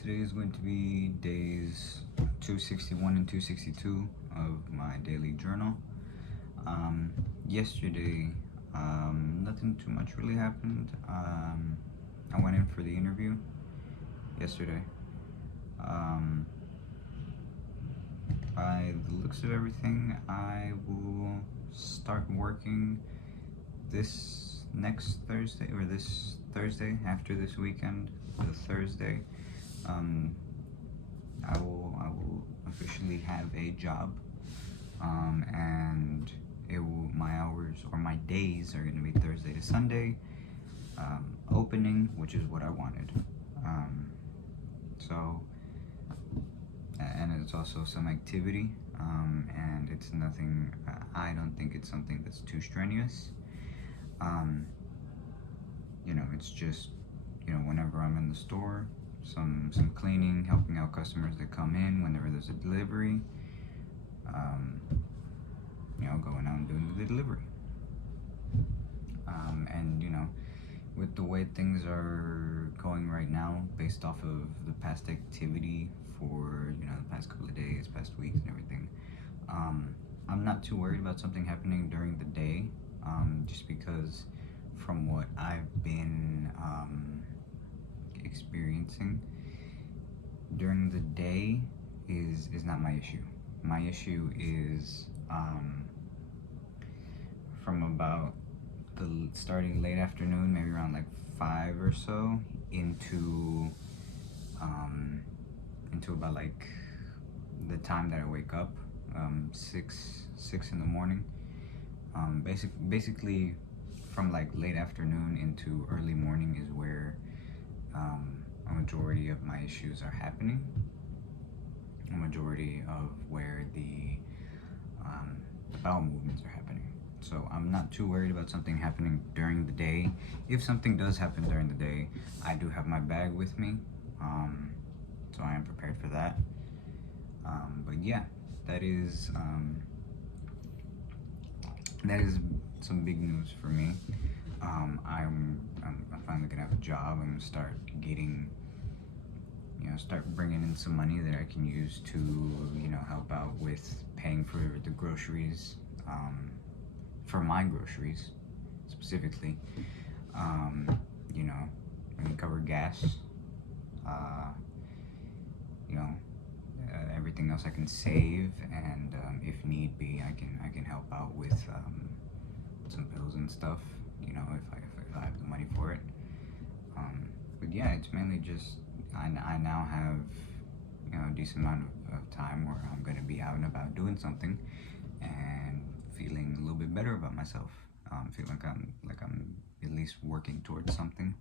Today is going to be days 261 and 262 of my daily journal. Yesterday, nothing too much really happened. I went in for the interview yesterday. By the looks of everything, I will start working this next Thursday, or this Thursday after this weekend, the Thursday. I will officially have a job, and my hours or my days are going to be Thursday to Sunday, opening, which is what I wanted. And it's also some activity, and it's nothing. I don't think it's something that's too strenuous. It's just, whenever I'm in the store, some cleaning, helping out customers that come in whenever there's a delivery, going out and doing the delivery. And with the way things are going right now, based off of the past activity for the past couple of days, past weeks, and everything, I'm not too worried about something happening during the day, just because from what I've been experiencing, during the day is not my issue. My issue is from about starting late afternoon, maybe around like 5 or so, into about like the time that I wake up, 6 in the morning. Basically from like late afternoon into early morning is where a majority of my issues are happening. A majority of where the bowel movements are happening. So I'm not too worried about something happening during the day. If something does happen during the day, I do have my bag with me, so I am prepared for that. But yeah, that is some big news for me. I'm finally gonna have a job. I'm gonna start getting, start bringing in some money that I can use to, help out with paying for the groceries, for my groceries specifically. I can cover gas, everything else I can save, and if need be, I can help out with some bills and stuff, if I have the money for it. But yeah, it's mainly just I now have a decent amount of time where I'm going to be out and about doing something and feeling a little bit better about myself. Feel like I'm at least working towards something.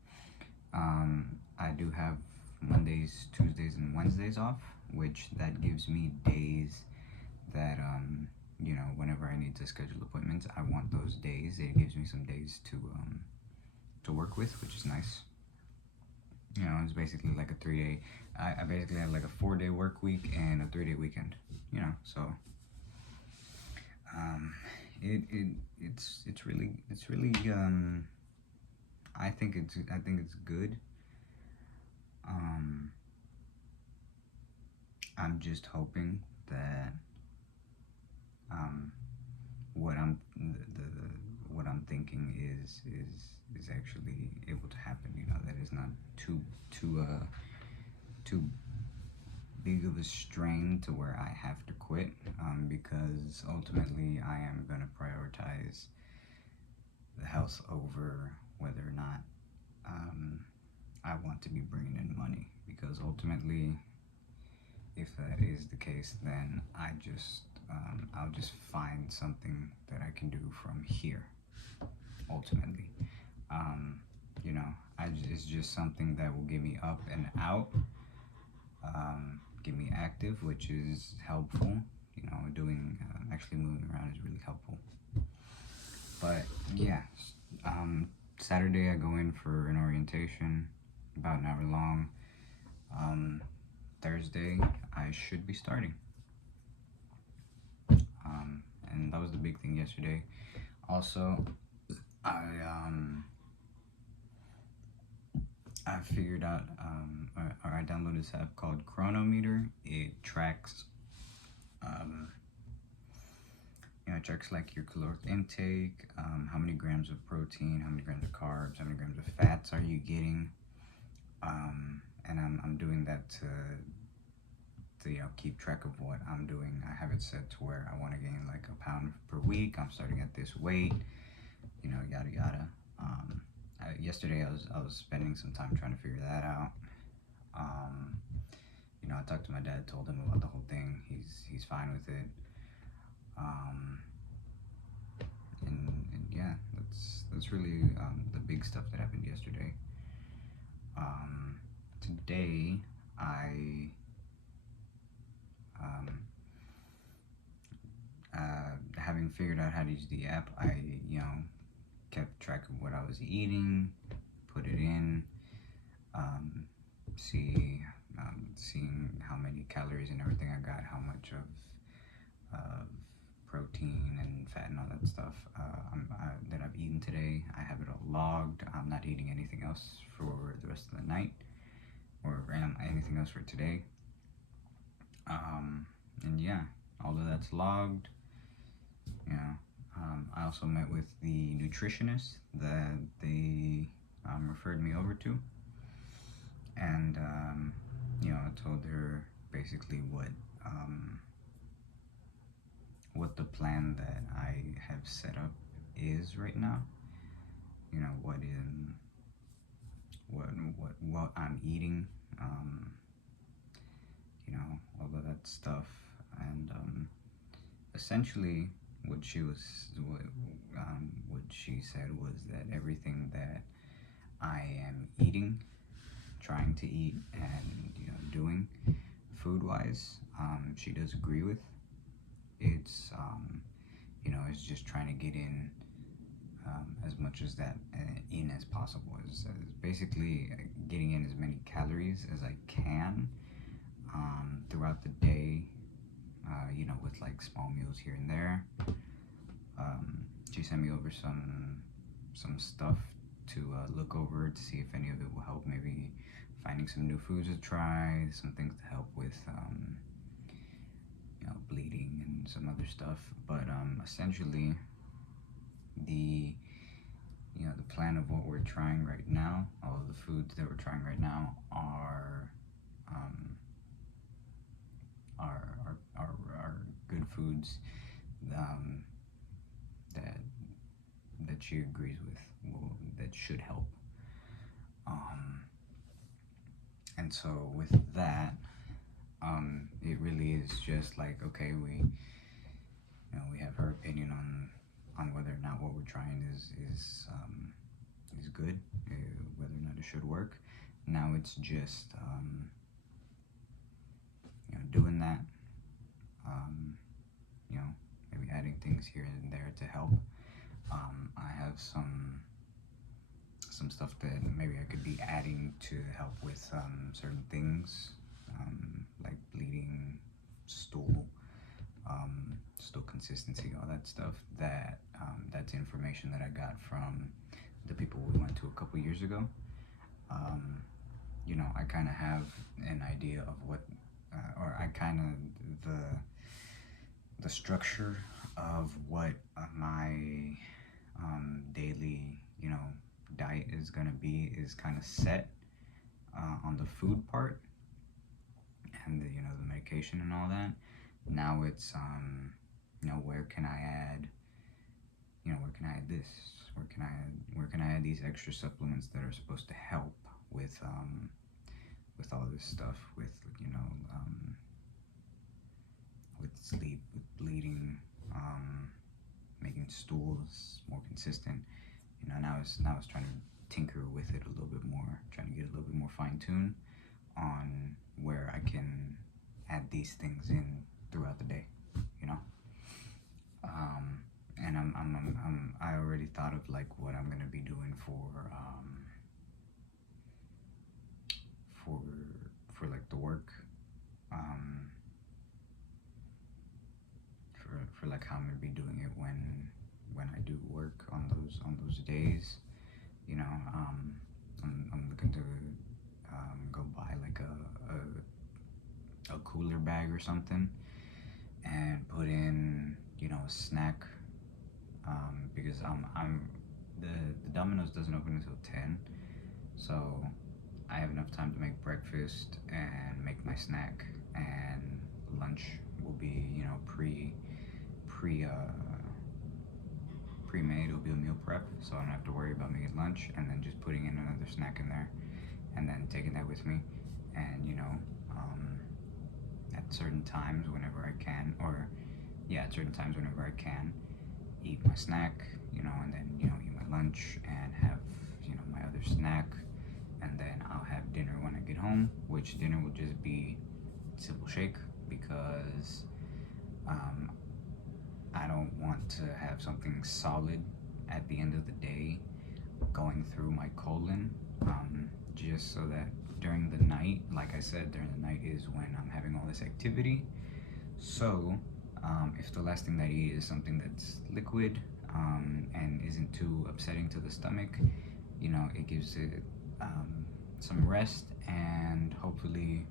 I do have Mondays, Tuesdays, and Wednesdays off, which that gives me days that whenever I need to schedule appointments, I want those days. It gives me some days to work with, which is nice. It's basically like a 3-day. I basically have like a 4-day work week and a 3-day weekend. So it's really I think it's good. I'm just hoping that what I'm thinking is actually able to happen. That is not too big of a strain to where I have to quit, because ultimately I am going to prioritize the health over whether or not I want to be bringing in money, because ultimately, if that is the case, then I'll just find something that I can do from here. Ultimately, it's just something that will get me up and out, get me active, which is helpful. Doing actually moving around is really helpful. But yeah, Saturday I go in for an orientation, about an hour long. Thursday I should be starting. And that was the big thing yesterday. Also, I figured out, or I downloaded this app called Chronometer. It tracks, um, it tracks like your caloric intake, how many grams of protein, how many grams of carbs, how many grams of fats are you getting, and I'm doing that to keep track of what I'm doing. I have it set to where I want to gain like a pound per week. I'm starting at this weight, yada yada. Yesterday I was spending some time trying to figure that out. Um, I talked to my dad, told him about the whole thing. He's fine with it. Um, and yeah, that's really the big stuff that happened yesterday. Today I um, having figured out how to use the app, I kept track of what I was eating, put it in, um, see seeing how many calories and everything I got, how much of protein and fat and all that stuff that I've eaten today. I have it all logged. I'm not eating anything else for the rest of the night or anything else for today. And yeah, all of that's logged. I also met with the nutritionist that they referred me over to, and I told her basically what the plan that I have set up is right now. What I'm eating, all of that stuff, and essentially what she said was that everything that I am eating, trying to eat, and doing food wise, she does agree with. It's it's just trying to get in as much as that in as possible. Is basically getting in as many calories as I can throughout the day. With like small meals here and there. She sent me over some stuff to look over to see if any of it will help. Maybe finding some new foods to try, some things to help with bleeding and some other stuff. But essentially, the the plan of what we're trying right now, all of the foods that we're trying right now are good foods that she agrees with, that should help. And so with that, it really is just like, okay, we have her opinion on whether or not what we're trying is good, whether or not it should work. Now it's just doing that, maybe adding things here and there to help. I have some stuff that maybe I could be adding to help with certain things, like bleeding, stool consistency, all that stuff. That's information that I got from the people we went to a couple years ago. I kind of have an idea of what, or I kind of the structure of what my daily diet is gonna be is kind of set on the food part and the medication and all that. Now it's where can I add where can I add this, where can I add these extra supplements that are supposed to help with all this stuff, with with sleep, with bleeding, making stools more consistent. Now it's trying to tinker with it a little bit more, trying to get a little bit more fine-tuned on where I can add these things in throughout the day, and I already thought of like what I'm gonna be doing for like the work, for like how I'm gonna be doing it when I do work on those days. I'm looking to go buy like cooler bag or something, and put in, you know, a snack, because the Domino's doesn't open until 10, so I have enough time to make breakfast and make my snack, and lunch will be, you know, pre-made. It'll be a meal prep, so I don't have to worry about making lunch and then just putting in another snack in there, and then taking that with me, and you know, at certain times whenever I can, or yeah, at certain times whenever I can, eat my snack, you know, and then, you know, eat my lunch and have, you know, my other snack, and then I'll have dinner when I get home, which dinner will just be simple shake, because I don't want to have something solid at the end of the day going through my colon, just so that during the night, like I said, during the night is when I'm having all this activity. So if the last thing that I eat is something that's liquid, and isn't too upsetting to the stomach, you know, it gives it some rest, and hopefully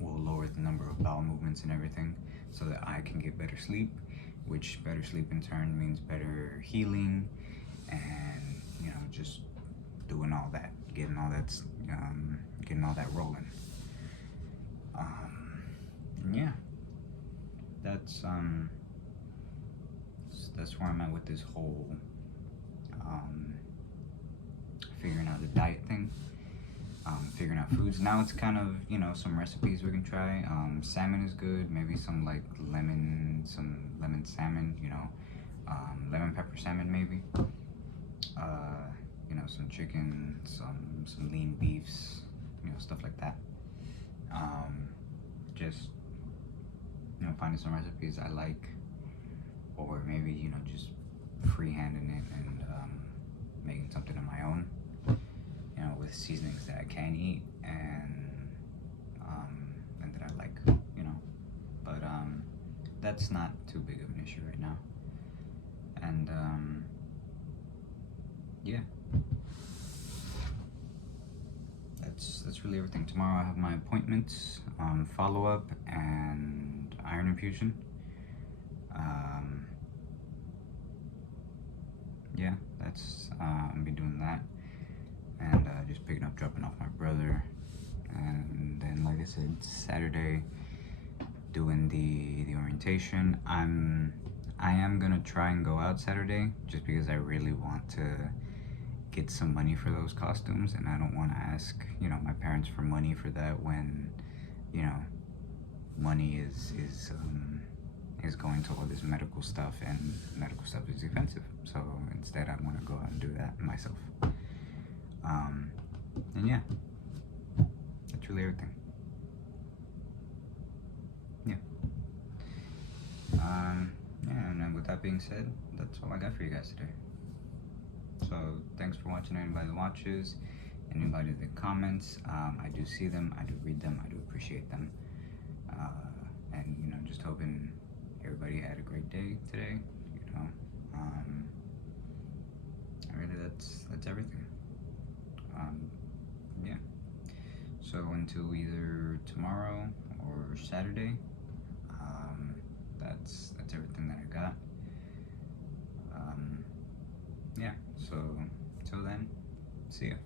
will lower the number of bowel movements and everything, so that I can get better sleep, which better sleep in turn means better healing, and, you know, just doing all that, getting all that rolling. And yeah, that's where I'm at with this whole figuring out the diet thing, figuring out foods. Now it's kind of, you know, some recipes we can try. Salmon is good, maybe some like lemon salmon, you know, lemon pepper salmon maybe. You know, some chicken, some lean beefs, you know, stuff like that. Just, you know, finding some recipes I like, or maybe, you know, just freehanding it and making something of my own, you know, with seasonings that I can eat, and that I like, you know. But that's not too big of an issue right now. And yeah, that's really everything. Tomorrow I have my appointments, follow-up, and iron infusion. Yeah, that's I'll be doing that, and just picking up, dropping off my brother, and then, like I said, Saturday doing the orientation. I am gonna try and go out Saturday, just because I really want to get some money for those costumes, and I don't want to ask, you know, my parents for money for that, when, you know, money is going to all this medical stuff, and medical stuff is expensive. So instead, I want to go out and do that myself. And yeah, that's really everything. Yeah. Yeah, and then with that being said, that's all I got for you guys today. So thanks for watching, anybody that watches, anybody that comments. I do see them, I do read them, I do appreciate them. And, you know, just hoping everybody had a great day today, you know. Really, that's everything. Yeah. So until either tomorrow or Saturday, that's everything that I got. Yeah. So till then, see ya.